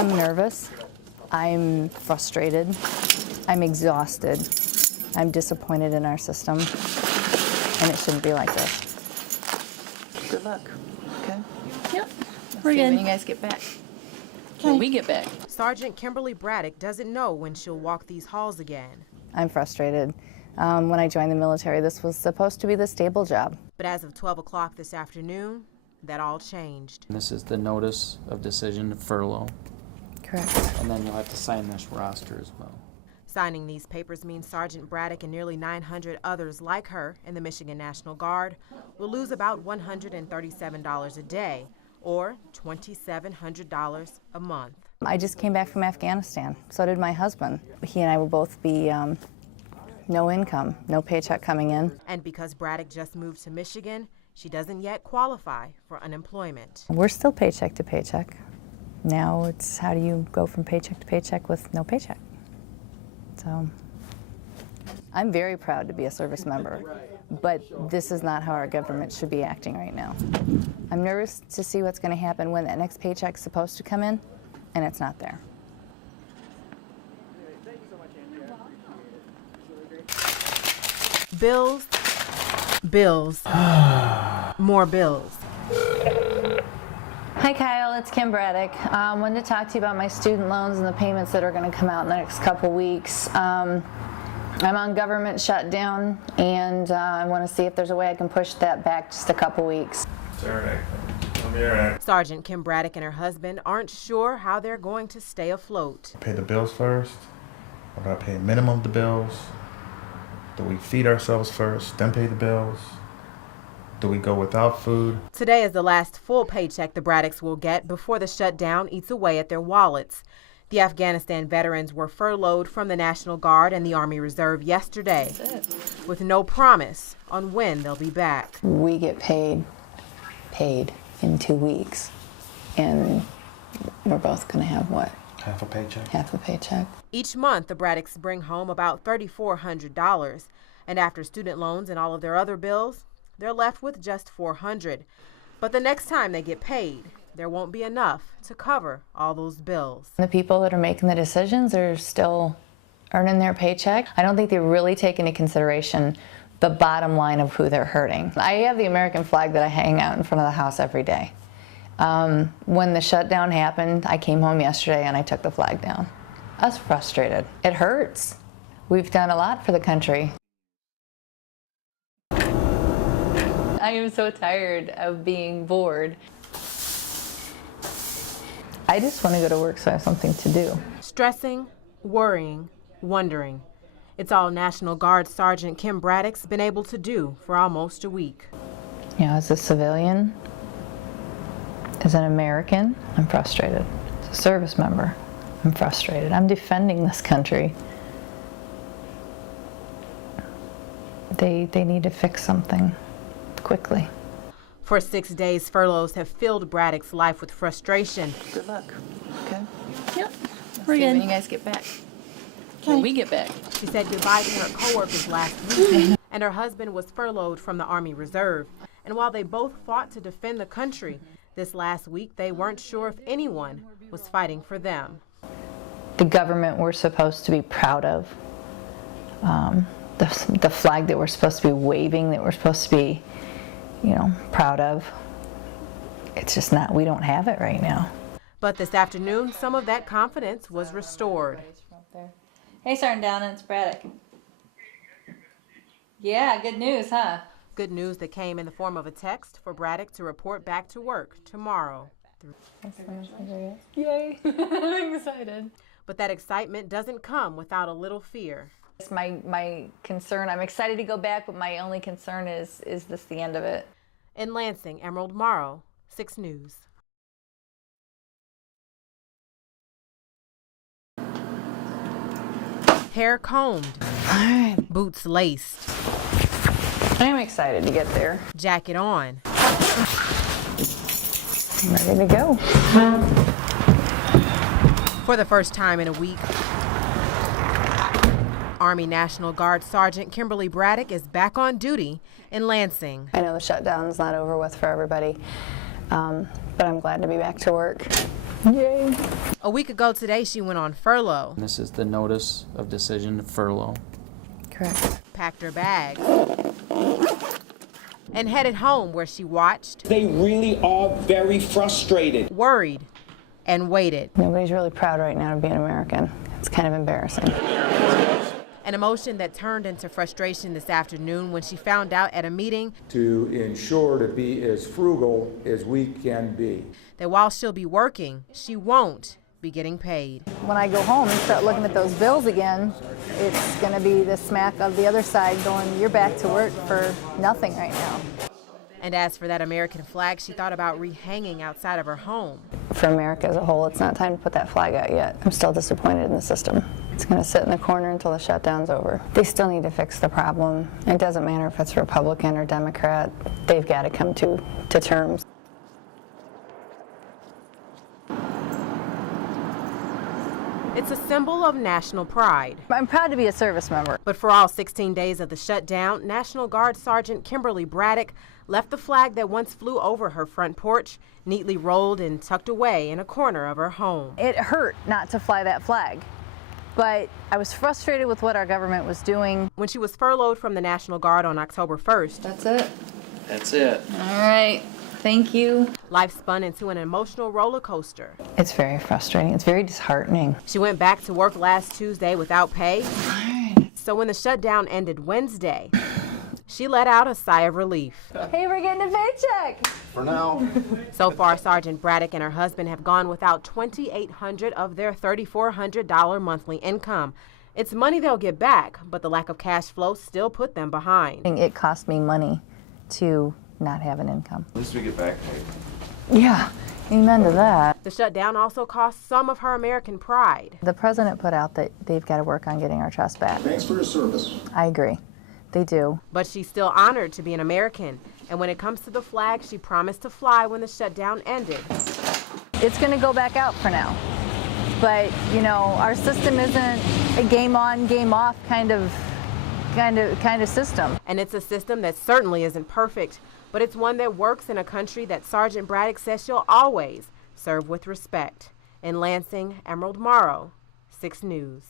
I'm nervous. I'm frustrated. I'm exhausted. I'm disappointed in our system, and it shouldn't be like this. Good luck. Okay? Yep. We're good. When you guys get back. When we get back. Sergeant Kimberly Braddock doesn't know when she'll walk these halls again. I'm frustrated. When I joined the military, this was supposed to be the stable job. But as of 12 o'clock this afternoon, that all changed. This is the notice of decision to furlough. Correct. And then you'll have to sign this roster as well. Signing these papers means Sergeant Braddock and nearly 900 others like her in the Michigan National Guard will lose about $137 a day, or $2,700 a month. I just came back from Afghanistan. So did my husband. He and I will both be no income, no paycheck coming in. And because Braddock just moved to Michigan, she doesn't yet qualify for unemployment. We're still paycheck to paycheck. Now it's how do you go from paycheck to paycheck with no paycheck? So I'm very proud to be a service member, but this is not how our government should be acting right now. I'm nervous to see what's going to happen when that next paycheck's supposed to come in, and it's not there. Bills, bills, more bills. Hi Kyle, it's Kim Braddock. I wanted to talk to you about my student loans and the payments that are going to come out in the next couple weeks. I'm on government shutdown, and I want to see if there's a way I can push that back just a couple weeks. It's all right. I'll be all right. Sergeant Kim Braddock and her husband aren't sure how they're going to stay afloat. Pay the bills first. Or do I pay a minimum of the bills? Do we feed ourselves first, then pay the bills? Do we go without food? Today is the last full paycheck the Braddocks will get before the shutdown eats away at their wallets. The Afghanistan veterans were furloughed from the National Guard and the Army Reserve yesterday, with no promise on when they'll be back. We get paid in 2 weeks, and we're both going to have what? Half a paycheck. Half a paycheck. Each month, the Braddocks bring home about $3,400, and after student loans and all of their other bills, they're left with just $400. But the next time they get paid, there won't be enough to cover all those bills. The people that are making the decisions are still earning their paycheck. I don't think they really take into consideration the bottom line of who they're hurting. I have the American flag that I hang out in front of the house every day. When the shutdown happened, I came home yesterday and I took the flag down. I was frustrated. It hurts. We've done a lot for the country. I am so tired of being bored. I just want to go to work so I have something to do. Stressing, worrying, wondering. It's all National Guard Sergeant Kim Braddock's been able to do for almost a week. You know, as a civilian, as an American, I'm frustrated. As a service member, I'm frustrated. I'm defending this country. They need to fix something quickly. For 6 days, furloughs have filled Braddock's life with frustration. Good luck. Okay? Yep. We're good. When you guys get back. When we get back. She said goodbye to her coworkers last week, and her husband was furloughed from the Army Reserve. And while they both fought to defend the country, this last week they weren't sure if anyone was fighting for them. The government we're supposed to be proud of, the flag that we're supposed to be waving, that we're supposed to be, you know, proud of, it's just not, we don't have it right now. But this afternoon, some of that confidence was restored. Hey, Sergeant Down, it's Braddock. Yeah, good news, huh? Good news that came in the form of a text for Braddock to report back to work tomorrow. Yay, I'm excited. But that excitement doesn't come without a little fear. It's my concern. I'm excited to go back, but my only concern is this the end of it? In Lansing, Emerald Morrow, 6 News. Hair combed, boots laced, I'm excited to get there. jacket on. I'm ready to go. For the first time in a week, Army National Guard Sergeant Kimberly Braddock is back on duty in Lansing. I know the shutdown's not over with for everybody, but I'm glad to be back to work. Yay. A week ago today, she went on furlough, This is the notice of decision to furlough. Correct. packed her bags, and headed home where she watched, They really are very frustrated. worried, and waited. Nobody's really proud right now to be an American. It's kind of embarrassing. An emotion that turned into frustration this afternoon when she found out at a meeting to ensure to be as frugal as we can be. that while she'll be working, she won't be getting paid. When I go home and start looking at those bills again, it's going to be the smack of the other side going, you're back to work for nothing right now. And as for that American flag, she thought about rehanging outside of her home. For America as a whole, it's not time to put that flag out yet. I'm still disappointed in the system. It's going to sit in the corner until the shutdown's over. They still need to fix the problem. It doesn't matter if it's Republican or Democrat. They've got to come to terms. It's a symbol of national pride. I'm proud to be a service member. But for all 16 days of the shutdown, National Guard Sergeant Kimberly Braddock left the flag that once flew over her front porch neatly rolled and tucked away in a corner of her home. It hurt not to fly that flag, but I was frustrated with what our government was doing. When she was furloughed from the National Guard on October 1st, That's it. That's it. All right. Thank you. life spun into an emotional roller coaster. It's very frustrating. It's very disheartening. She went back to work last Tuesday without pay. So when the shutdown ended Wednesday, she let out a sigh of relief. Hey, we're getting a paycheck. For now. So far, Sergeant Braddock and her husband have gone without $2,800 of their $3,400 monthly income. It's money they'll get back, but the lack of cash flow still put them behind. It cost me money to not have an income. At least we get back paid. Yeah, amen to that. The shutdown also cost some of her American pride. The president put out that they've got to work on getting our trust back. Thanks for your service. I agree. They do. But she's still honored to be an American. And when it comes to the flag, she promised to fly when the shutdown ended. It's going to go back out for now. But, you know, our system isn't a game on, game off kind of system. And it's a system that certainly isn't perfect, but it's one that works in a country that Sergeant Braddock says she'll always serve with respect. In Lansing, Emerald Morrow, 6 News.